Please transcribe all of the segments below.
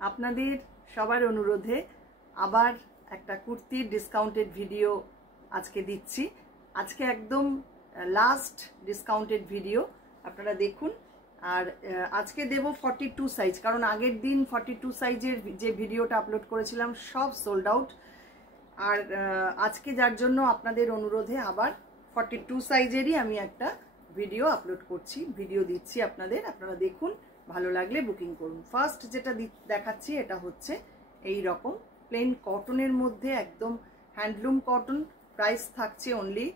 আপনাদের সবার অনুরোধে আবার একটা কুর্তির ডিসকাউন্টেড ভিডিও আজকে দিচ্ছি। আজকে একদম লাস্ট ডিসকাউন্টেড ভিডিও, আপনারা দেখুন। আর আজকে দেব 42 সাইজ, কারণ আগের দিন 42 সাইজের যে ভিডিওটা আপলোড করেছিলাম সব সোল্ড আউট। আর আজকে যার জন্য আপনাদের অনুরোধে আবার 42 সাইজেরই আমি একটা ভিডিও আপলোড করছি, ভিডিও দিচ্ছি আপনাদের। আপনারা দেখুন, ভালো লাগলে বুকিং করুন। ফার্স্ট যেটা দেখাচ্ছি এটা হচ্ছে এই রকম প্লেন কটনের মধ্যে, একদম হ্যান্ডলুম কটন। প্রাইস থাকছে অনলি,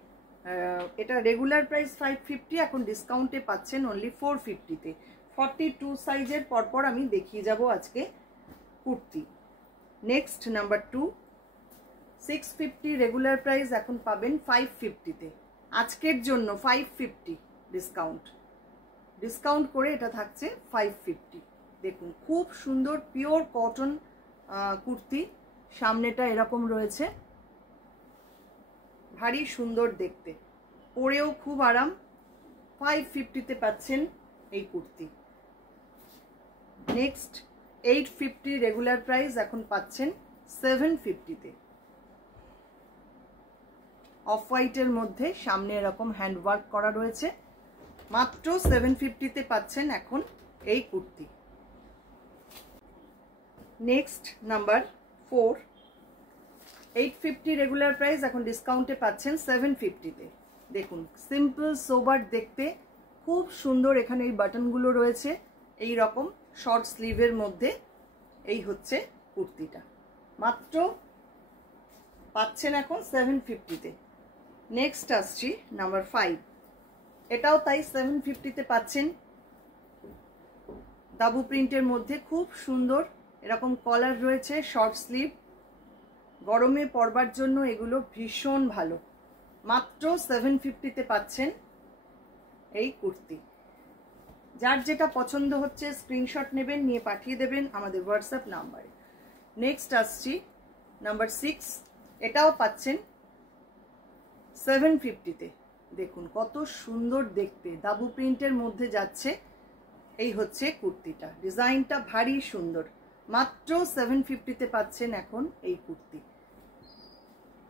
এটা রেগুলার প্রাইস 550, এখন ডিসকাউন্টে পাচ্ছেন অনলি 450-তে। 42 সাইজের পরপর আমি দেখিয়ে যাব আজকে kurti. Next number 2, 650 regular price, এখন পাবেন 550-তে। আজকের জন্য 550 ডিসকাউন্ট করে এটা থাকছে 550। দেখুন খুব সুন্দর পিওর কটন কুর্তি, সামনেটা এরকম রয়েছে, ভারী সুন্দর দেখতে, পরেও খুব আরাম। 550-তে পাচ্ছেন এই কুর্তি। নেক্সট 850 রেগুলার প্রাইস, এখন পাচ্ছেন 750-তে। অফ হোয়াইটের মধ্যে সামনে এরকম হ্যান্ড ওয়ার্ক করা রয়েছে, মাত্র 750-তে পাচ্ছেন এখন এই kurti. Next number 4, 850 regular price, এখন ডিসকাউন্টে পাচ্ছেন 750-তে। দেখুন সিম্পল সোবার দেখতে, খুব সুন্দর। এখানে এই বাটনগুলো রয়েছে এই রকম শর্ট স্লিভের মধ্যে। এই হচ্ছে কুর্তিটা, মাত্র পাচ্ছেন এখন 750-তে। নেক্সট আসছি নাম্বার 5, এটাও তাই 750-তে পাচ্ছেন। দাবু প্রিন্টের মধ্যে খুব সুন্দর এরকম কলার রয়েছে, শর্ট স্লিভ, গরমে পরবার জন্য এগুলো ভীষণ ভালো। মাত্র 750-তে পাচ্ছেন এই কুর্তি। যার যেটা পছন্দ হচ্ছে স্ক্রিনশট নেবেন, নিয়ে পাঠিয়ে দেবেন আমাদের হোয়াটসঅ্যাপ নাম্বারে। নেক্সট আসছি নাম্বার 6, এটাও পাচ্ছেন 750-তে। দেখুন কত সুন্দর দেখতে, দাবু প্রিন্টের মধ্যে যাচ্ছে। এই হচ্ছে কুর্তিটা, ডিজাইনটা ভারী সুন্দর। মাত্র 750-তে পাচ্ছেন এখন এই কুর্তি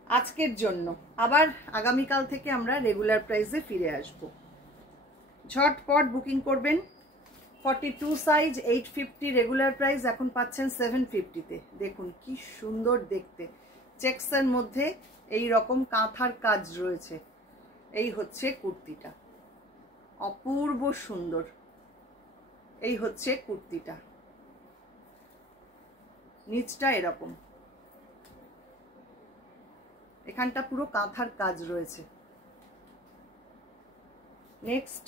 আজকের জন্য। আবার আগামীকাল থেকে আমরা রেগুলার প্রাইসে ফিরে আসব। ঝটপট বুকিং করবেন। 42 সাইজ 850 রেগুলার প্রাইস, এখন পাচ্ছেন 750-তে। দেখুন কি সুন্দর দেখতে, চেকসের মধ্যে এই রকম কাঁথার কাজ রয়েছে। এই হচ্ছে কুর্তিটা, অপূর্ব সুন্দর। এই হচ্ছে কুর্তিটা, নিচটা এরকম, এখানটা পুরো কাঁথার কাজ রয়েছে। Next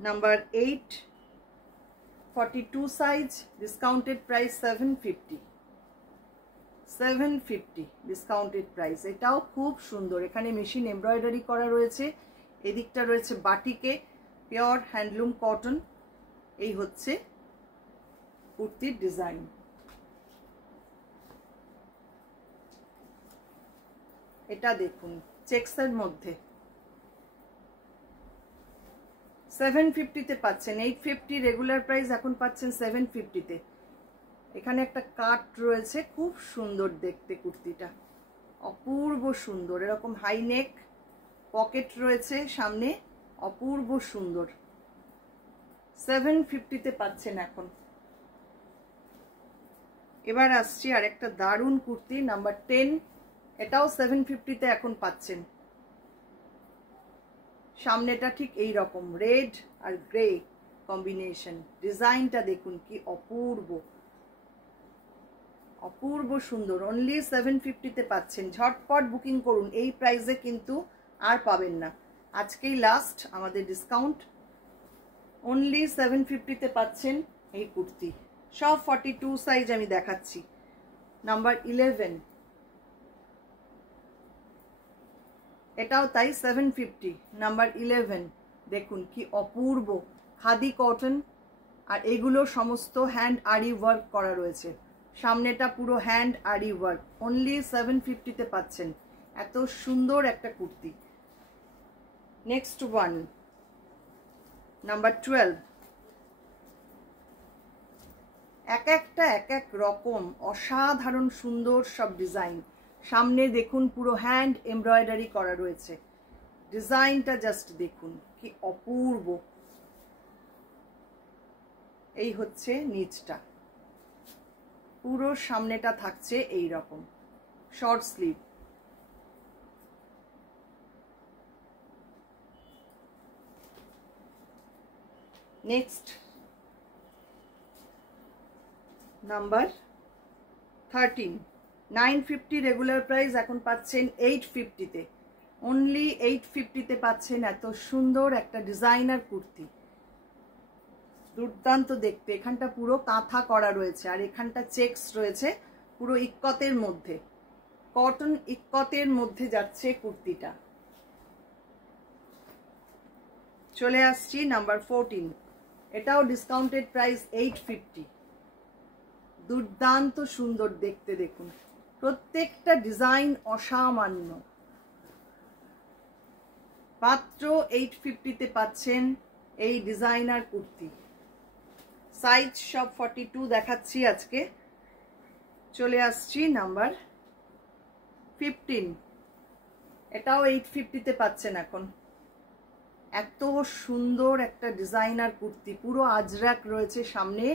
number 8, 42 size, discounted price 750 discounted price. এটাও খুব সুন্দর, এখানে মেশিন এমব্রয়ডারি করা রয়েছে, এদিকটা রয়েছে বাটিকে, পিওর হ্যান্ডলুম কটন। এই হচ্ছে কুর্তির ডিজাইন। এটা দেখুন চেকসের মধ্যে 750-তে পাচ্ছেন। 850 রেগুলার প্রাইস, এখন পাচ্ছেন 750-তে। এখানে একটা কাট রয়েছে, খুব সুন্দর দেখতে কুর্তিটা, অপূর্ব সুন্দর। এরকম হাই নেক, পকেট রয়েছে সামনে, অপূর্ব সুন্দর। 750-তে পাচ্ছেন এখন। এবার আসছি আরেকটা দারুণ কুর্তি, নাম্বার 10, এটাও 750-তে এখন পাচ্ছেন। সামনেটা ঠিক এই রকম রেড আর গ্রে কম্বিনেশন, ডিজাইনটা দেখুন কি অপূর্ব, অপূর্ব সুন্দর। অনলি 750-তে পাচ্ছেন। ঝটপট বুকিং করুন, এই প্রাইসে কিন্তু আর পাবেন না। আজকেই লাস্ট আমাদের ডিসকাউন্ট। অনলি 750-তে পাচ্ছেন এই কুর্তি। সব 42 সাইজ আমি দেখাচ্ছি। নাম্বার 11, এটাও তাই 750। নাম্বার 11 দেখুন কি অপূর্ব, খাদি কটন, আর এগুলো সমস্ত হ্যান্ড আরি ওয়ার্ক করা রয়েছে। সামনেটা পুরো হ্যান্ড আরি ওয়ার্ক। অনলি 750-তে পাচ্ছেন এত সুন্দর একটা কুর্তি। নেক্সট ওয়ান, নাম্বার 12, এক একটা এক এক রকম অসাধারণ সুন্দর সব ডিজাইন। সামনে দেখুন পুরো হ্যান্ড এমব্রয়ডারি করা রয়েছে। ডিজাইনটা জাস্ট দেখুন কি অপূর্ব। এই হচ্ছে নিচটা, পুরো সামনেটা থাকছে এই রকম short sleeve. Next number 13, 950 regular price, এখন পাচ্ছেন 850-তে। অনলি 850-তে পাচ্ছেন এত সুন্দর একটা ডিজাইনার কুর্তি। দুর্দান্ত দেখতে। এখানটা পুরো কাঁথা করা রয়েছে আর এখানটা চেকস রয়েছে পুরো ইক্কতের মধ্যে, কটন ইক্কতের মধ্যে যাচ্ছে কুর্তিটা। চলে আসছি নাম্বার 14, এটাও ডিসকাউন্টেড প্রাইস 850। দুর্দান্ত সুন্দর দেখতে, দেখুন প্রত্যেকটা ডিজাইন অসামান্য। মাত্র 850-তে পাচ্ছেন এই ডিজাইনার কুর্তি। সাইজ সব 42 দেখাচ্ছি আজকে। চলে আসছি নাম্বার 15, এটাও 850-তে পাচ্ছেন এখন। এত সুন্দর একটা ডিজাইনার কুর্তি, পুরো আজরাক রয়েছে সামনে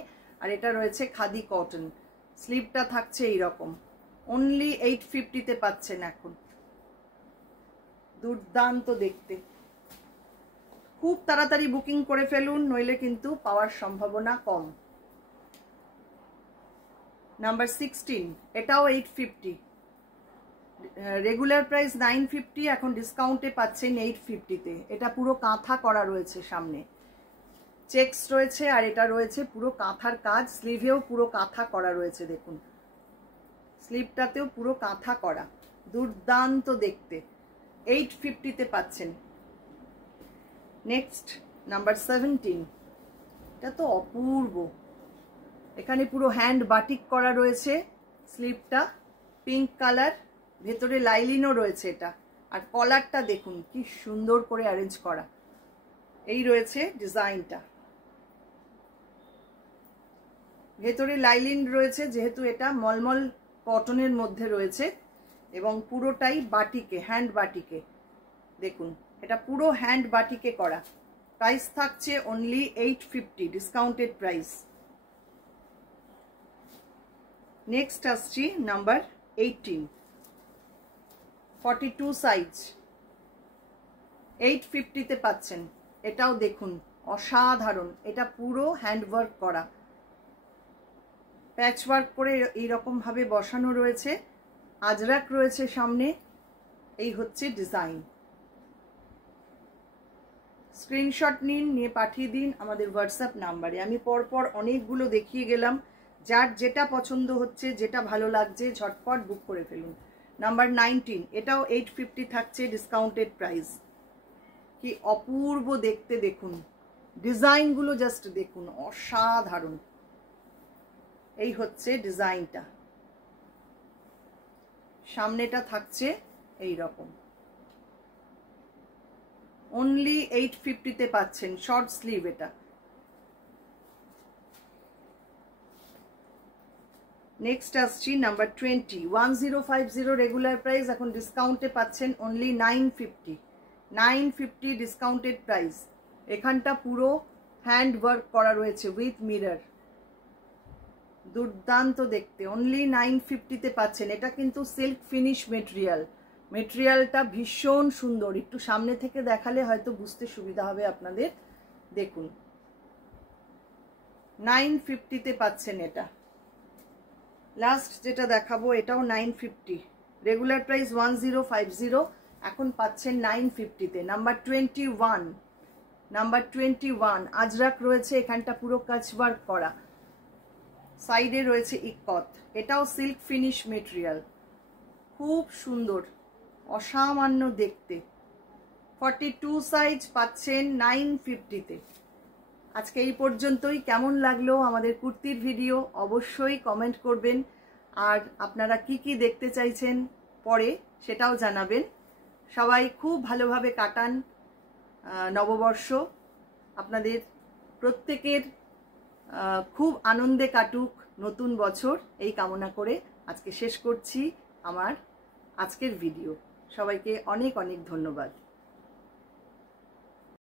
আর এটা রয়েছে খাদি কটন। স্লিভটা থাকছে এইরকম। অনলি 850-তে পাচ্ছেন এখন। দুর্দান্ত দেখতে। খুব তাড়াতাড়ি বুকিং করে ফেলুন, নইলে কিন্তু পাওয়ার সম্ভাবনা কম। নাম্বার 16, এটাও 850। রেগুলার প্রাইস 950, এখন ডিসকাউন্টে পাচ্ছেন 850-তে। এটা পুরো কাঁথা করা রয়েছে, সামনে চেকস রয়েছে আর এটা রয়েছে পুরো কাঁথার কাজ। স্লিভেও পুরো কাঁথা করা রয়েছে, দেখুন স্লিভটাতেও পুরো কাঁথা করা। দুর্দান্ত দেখতে। 850-তে পাচ্ছেন। নেক্সট নাম্বার 17, এটা তো অপূর্ব। এখানে পুরো হ্যান্ড বাটিক করা রয়েছে। স্লিভটা পিঙ্ক কালার, ভেতরে লাইলিনও রয়েছে এটা। আর কলারটা দেখুন কি সুন্দর করে অ্যারেঞ্জ করা। এই রয়েছে ডিজাইনটা। ভেতরে লাইলিন রয়েছে যেহেতু এটা মলমল কটনের মধ্যে রয়েছে, এবং পুরোটাই বাটিকে, হ্যান্ড বাটিকে। দেখুন এটা পুরো হ্যান্ড বাটিকে করা। প্রাইস থাকছে অনলি 850, ডিসকাউন্টেড প্রাইস। নেক্সট আসছি নাম্বার 18, 42 সাইজ, 850-তে পাচ্ছেন। এটাও দেখুন অসাধারণ। এটা পুরো হ্যান্ডওয়ার্ক করা, প্যাচ ওয়ার্ক করে এইরকম ভাবে বসানো রয়েছে। আজরাক রয়েছে সামনে। এই হচ্ছে ডিজাইন। স্ক্রিনশট নিন, নিয়ে পাঠিয়ে দিন আমাদের হোয়াটসঅ্যাপ নাম্বারে। আমি পরপর অনেকগুলো দেখিয়ে গেলাম। যার যেটা পছন্দ হচ্ছে, যেটা ভালো লাগছে, ঝটপট বুক করে ফেলুন। নাম্বার 19, এটাও 850 থাকছে, ডিসকাউন্টেড প্রাইস। কি অপূর্ব দেখতে, দেখুন ডিজাইনগুলো জাস্ট দেখুন, অসাধারণ। এই হচ্ছে ডিজাইনটা। সামনেটা থাকছে এই রকম। অনলি 850-তে পাচ্ছেন, শর্ট স্লিভ এটা। নেক্সট আসছি নাম্বার 20, 1050 রেগুলার প্রাইস, এখন ডিসকাউন্টে পাচ্ছেন অনলি 950। 950 discounted price. এখানটা পুরো হ্যান্ড ওয়ার্ক করা রয়েছে উইথ মিরর। দুর্দান্ত দেখতে। অনলি 950-তে পাচ্ছেন। এটা কিন্তু সিল্ক ফিনিশ মেটেরিয়াল। মেটেরিয়ালটা ভীষণ সুন্দর। একটু সামনে থেকে দেখালে হয়তো বুঝতে সুবিধা হবে আপনাদের। দেখুন 950-তে পাচ্ছেন এটা। লাস্ট যেটা দেখাবো এটাও 950। রেগুলার প্রাইস 1050, এখন পাচ্ছেন 950-তে। নাম্বার 21, নাম্বার 21 আজরাক রয়েছে। এখানটা পুরো কাজ ওয়ার্ক করা, সাইডে রয়েছে ইক্কত। এটাও সিল্ক ফিনিশ মেটেরিয়াল, খুব সুন্দর, অসামান্য দেখতে। 42 সাইজ পাচ্ছেন 950-তে। আজকে এই পর্যন্তই। কেমন লাগলো আমাদের কুর্তির ভিডিও অবশ্যই কমেন্ট করবেন। আর আপনারা কি কি দেখতে চাইছেন পরে সেটাও জানাবেন। সবাই খুব ভালোভাবে কাটান নববর্ষ। আপনাদের প্রত্যেকের খুব আনন্দে কাটুক নতুন বছর, এই কামনা করে আজকে শেষ করছি আমার আজকের ভিডিও। সবাইকে অনেক অনেক ধন্যবাদ।